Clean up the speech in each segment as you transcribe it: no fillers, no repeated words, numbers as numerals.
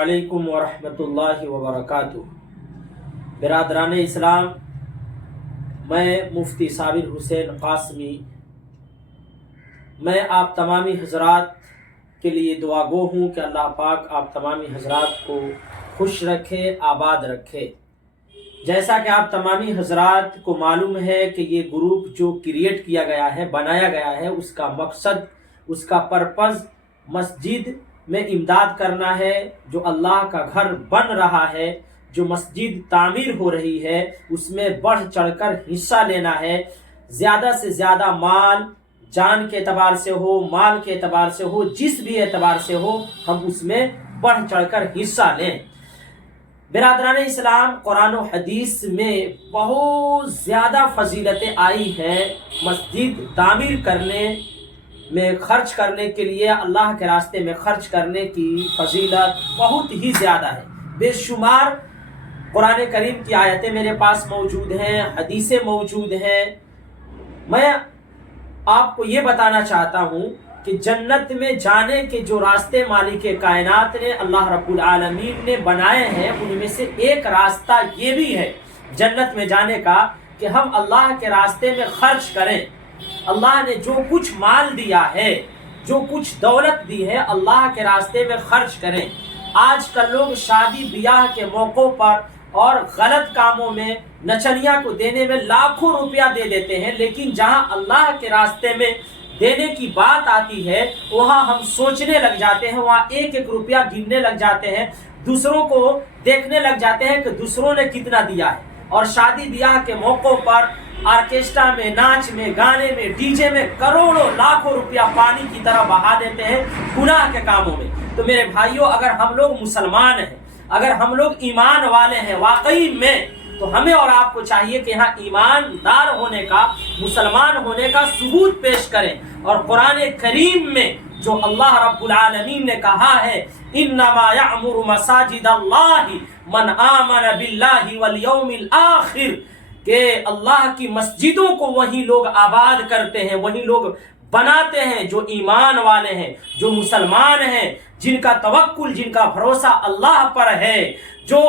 علیکم ورحمۃ اللہ وبرکاتہ۔ برادران اسلام، میں مفتی صابر حسین قاسمی، میں آپ تمامی حضرات کے لیے دعا گو ہوں کہ اللہ پاک آپ تمامی حضرات کو خوش رکھے، آباد رکھے۔ جیسا کہ آپ تمامی حضرات کو معلوم ہے کہ یہ گروپ جو کریٹ کیا گیا ہے، بنایا گیا ہے، اس کا مقصد، اس کا پرپز مسجد میں امداد کرنا ہے۔ جو اللہ کا گھر بن رہا ہے، جو مسجد تعمیر ہو رہی ہے، اس میں بڑھ چڑھ کر حصہ لینا ہے۔ زیادہ سے زیادہ مال، جان کے اعتبار سے ہو، مال کے اعتبار سے ہو، جس بھی اعتبار سے ہو، ہم اس میں بڑھ چڑھ کر حصہ لیں۔ برادران اسلام، قرآن و حدیث میں بہت زیادہ فضیلتیں آئی ہیں مسجد تعمیر کرنے میں، خرچ کرنے کے لیے، اللہ کے راستے میں خرچ کرنے کی فضیلت بہت ہی زیادہ ہے۔ بے شمار قرآن کریم کی آیتیں میرے پاس موجود ہیں، حدیثیں موجود ہیں۔ میں آپ کو یہ بتانا چاہتا ہوں کہ جنت میں جانے کے جو راستے مالک کائنات نے، اللہ رب العالمین نے بنائے ہیں، ان میں سے ایک راستہ یہ بھی ہے جنت میں جانے کا کہ ہم اللہ کے راستے میں خرچ کریں۔ اللہ نے جو کچھ مال دیا ہے، جو کچھ دولت دی ہے، اللہ کے راستے میں خرچ کریں۔ آج کل لوگ شادی بیاہ کے موقعوں پر اور غلط کاموں میں نچنیاں کو دینے میں لاکھوں روپیہ دے دیتے ہیں، لیکن جہاں اللہ کے راستے میں دینے کی بات آتی ہے، وہاں ہم سوچنے لگ جاتے ہیں، وہاں ایک ایک روپیہ گننے لگ جاتے ہیں، دوسروں کو دیکھنے لگ جاتے ہیں کہ دوسروں نے کتنا دیا ہے، اور شادی بیاہ کے موقعوں پر آرکیسٹرا میں، ناچ میں، گانے میں، ڈی جے میں کروڑوں لاکھوں روپیہ پانی کی طرح بہا دیتے ہیں گناہ کے کاموں میں۔ تو میرے بھائیوں، اگر ہم لوگ مسلمان ہیں، اگر ہم لوگ ایمان والے ہیں واقعی میں، تو ہمیں اور آپ کو چاہیے کہ یہاں ایماندار ہونے کا، مسلمان ہونے کا ثبوت پیش کریں، اور قرآن کریم میں جو اللہ رب العالمین نے کہا ہے، انما یعمر مساجد اللہ من آمن باللہ والیوم الآخر، کہ اللہ کی مسجدوں کو وہی لوگ آباد کرتے ہیں، وہی لوگ بناتے ہیں جو ایمان والے ہیں، جو مسلمان ہیں، جن کا توکل، جن کا بھروسہ اللہ پر ہے، جو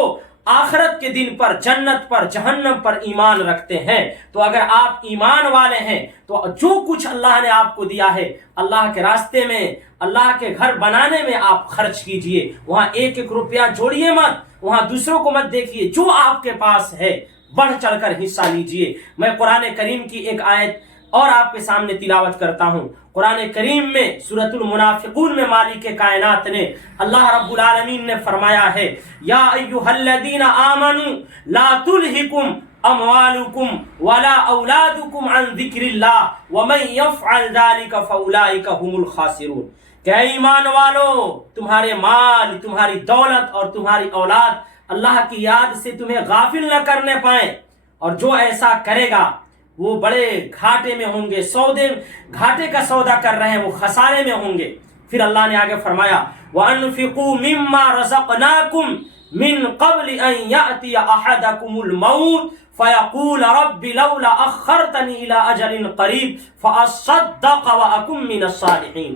آخرت کے دن پر، جنت پر، جہنم پر ایمان رکھتے ہیں۔ تو اگر آپ ایمان والے ہیں تو جو کچھ اللہ نے آپ کو دیا ہے، اللہ کے راستے میں، اللہ کے گھر بنانے میں آپ خرچ کیجئے۔ وہاں ایک ایک روپیہ جوڑیے مت، وہاں دوسروں کو مت دیکھیے، جو آپ کے پاس ہے بڑھ چڑھ کر حصہ لیجئے۔ میں قرآن کریم کی ایک آیت اور آپ کے سامنے تلاوت کرتا ہوں۔ قرآن کریم میں سورۃ المنافقون میں مالک کائنات نے، اللہ رب العالمین نے فرمایا ہے، یا ایھا الذین آمنوا لا تلھکم اموالکم ولا اولادکم عن ذکر اللہ ومن یفعل ذلک فاولئک هم الخاسرون، کہ اے ایمان والو، تمہارے مال، تمہاری دولت اور تمہاری اولاد اللہ کی یاد سے تمہیں غافل نہ کرنے پائیں، اور جو ایسا کرے گا وہ بڑے گھاٹے میں ہوں گے، گھاٹے کا سودا کر رہے ہیں، وہ خسارے میں ہوں گے۔ پھر اللہ نے آگے فرمایا، وَأَنفِقُوا مِمَّا رَزَقْنَاكُمْ مِن قَبْلِ أَن يَأْتِيَ أَحَدَكُمُ الْمَوْتُ فَيَقُولَ رَبِّ لَوْلَا أَخَّرْتَنِي إِلَىٰ أَجَلٍ قَرِيبٍ فَأَصَّدَّقَ وَأَكُن مِّنَ الصَّالِحِينَ،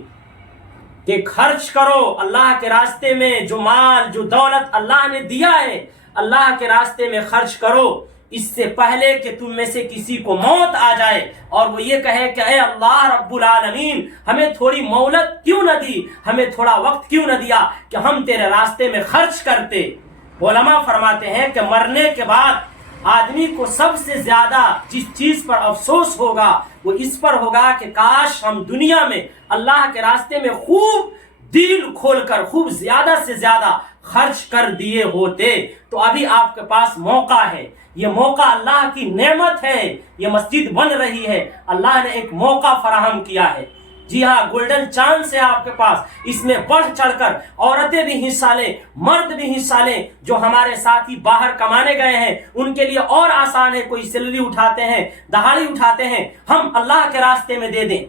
کہ خرچ کرو اللہ کے راستے میں، جو مال، جو دولت اللہ نے دیا ہے، اللہ کے راستے میں خرچ کرو، اس سے پہلے کہ تم میں سے کسی کو موت آ جائے اور وہ یہ کہے کہ اے اللہ رب العالمین، ہمیں تھوڑی مہلت کیوں نہ دی، ہمیں تھوڑا وقت کیوں نہ دیا کہ ہم تیرے راستے میں خرچ کرتے۔ علماء فرماتے ہیں کہ مرنے کے بعد آدمی کو سب سے زیادہ جس چیز پر افسوس ہوگا، وہ اس پر ہوگا کہ کاش ہم دنیا میں اللہ کے راستے میں خوب دل کھول کر، خوب زیادہ سے زیادہ خرچ کر دیے ہوتے۔ تو ابھی آپ کے پاس موقع ہے، یہ موقع اللہ کی نعمت ہے، یہ مسجد بن رہی ہے، اللہ نے ایک موقع فراہم کیا ہے۔ جی ہاں، گولڈن چانس ہے آپ کے پاس، اس میں بڑھ چڑھ کر عورتیں بھی حصہ لیں، مرد بھی حصہ لیں۔ جو ہمارے ساتھی باہر کمانے گئے ہیں، ان کے لیے اور آسان ہے، کوئی سیلری اٹھاتے ہیں، دہاڑی اٹھاتے ہیں، ہم اللہ کے راستے میں دے دیں،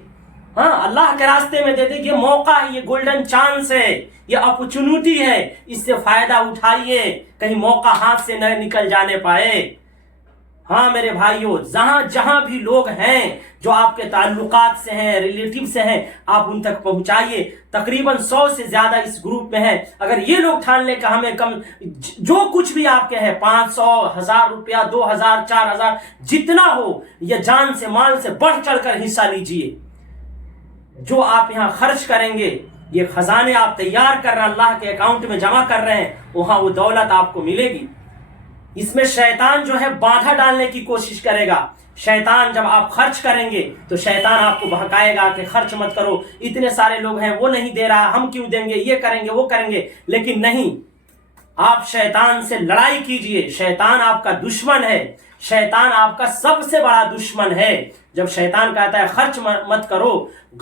ہاں اللہ کے راستے میں دے دیں۔ یہ موقع ہے، یہ گولڈن چانس ہے، یہ اپرچونٹی ہے، اس سے فائدہ اٹھائیے، کہیں موقع ہاتھ سے نہ نکل جانے پائے۔ ہاں میرے بھائیوں، جہاں بھی لوگ ہیں جو آپ کے تعلقات سے ہیں، ریلیٹیو سے ہیں، آپ ان تک پہنچائیے۔ تقریباً 100 سے زیادہ اس گروپ میں ہیں۔ اگر یہ لوگ ٹھان لیں کہ ہمیں کم، جو کچھ بھی آپ کے ہے، 500، 1000 روپیہ، 2000، 4000، جتنا ہو، یہ جان سے مال سے بڑھ چڑھ کر حصہ لیجئے۔ جو آپ یہاں خرچ کریں گے، یہ خزانے آپ تیار کر رہے ہیں، اللہ کے اکاؤنٹ میں جمع کر رہے ہیں، وہاں وہ دولت آپ کو ملے گی۔ اس میں شیطان جو ہے بادھا ڈالنے کی کوشش کرے گا۔ شیطان جب آپ خرچ کریں گے تو شیطان آپ کو بہکائے گا کہ خرچ مت کرو، اتنے سارے لوگ ہیں، وہ نہیں دے رہا، ہم کیوں دیں گے، یہ کریں گے، وہ کریں گے۔ لیکن نہیں، آپ شیطان سے لڑائی کیجئے۔ شیطان آپ کا دشمن ہے، شیطان آپ کا سب سے بڑا دشمن ہے۔ جب شیطان کہتا ہے خرچ مت کرو،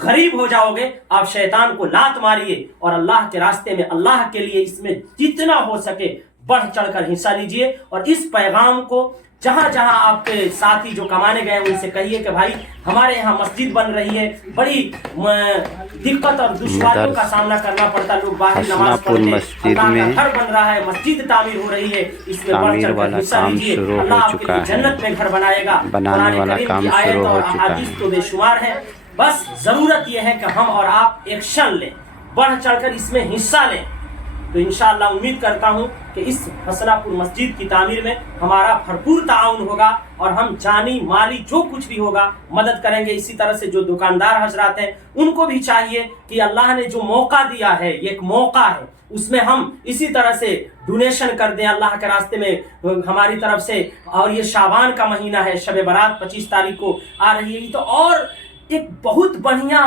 غریب ہو جاؤ گے، آپ شیطان کو لات ماریے اور اللہ کے راستے میں، اللہ کے لیے اس میں جتنا ہو سکے بڑھ چڑھ کر حصہ لیجئے۔ اور اس پیغام کو جہاں آپ کے ساتھی جو کمانے گئے ان سے کہیے کہ بھائی ہمارے یہاں مسجد بن رہی ہے، بڑی دقت اور دشواریوں کا سامنا کرنا پڑتا، لوگ باہر نماز پڑھتے ہیں، اللہ کا گھر بن رہا ہے، مسجد تعمیر ہو رہی ہے، اس میں بڑھ چڑھ کر حصہ لیجیے، اللہ آپ کے لیے جنت میں گھر بنائے گا۔ قرآن کریم کی آیت اور احادیث تو بے شمار ہیں، بس ضرورت یہ ہے کہ ہم اور آپ ایکشن لیں، بڑھ چڑھ کر اس میں حصہ لیں۔ تو انشاءاللہ امید کرتا ہوں کہ اس حسنہ پور مسجد کی تعمیر میں ہمارا بھرپور تعاون ہوگا اور ہم جانی مالی جو کچھ بھی ہوگا مدد کریں گے۔ اسی طرح سے جو دکاندار حضرات ہیں ان کو بھی چاہیے کہ اللہ نے جو موقع دیا ہے، یہ ایک موقع ہے، اس میں ہم اسی طرح سے ڈونیشن کر دیں اللہ کے راستے میں ہماری طرف سے۔ اور یہ شعبان کا مہینہ ہے، شب برات 25 تاریخ کو آ رہی ہے، تو اور ایک بہت بڑھیا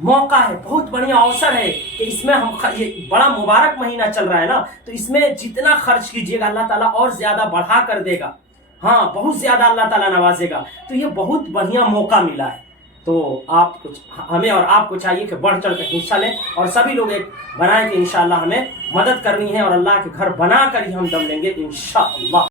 موقع ہے، بہت بڑھیا اوسر ہے کہ اس میں ہم، یہ بڑا مبارک مہینہ چل رہا ہے نا، تو اس میں جتنا خرچ کیجیے گا اللہ تعالیٰ اور زیادہ بڑھا کر دے گا، ہاں بہت زیادہ اللہ تعالیٰ نوازے گا۔ تو یہ بہت بڑھیا موقع ملا ہے، تو آپ کچھ، ہمیں اور آپ کو چاہیے کہ بڑھ چڑھ کر حصہ لیں اور سبھی لوگ ایک بنائیں کہ انشاءاللہ ہمیں مدد کرنی ہے اور اللہ کے گھر بنا کر ہی ہم دم لیں گے انشاءاللہ۔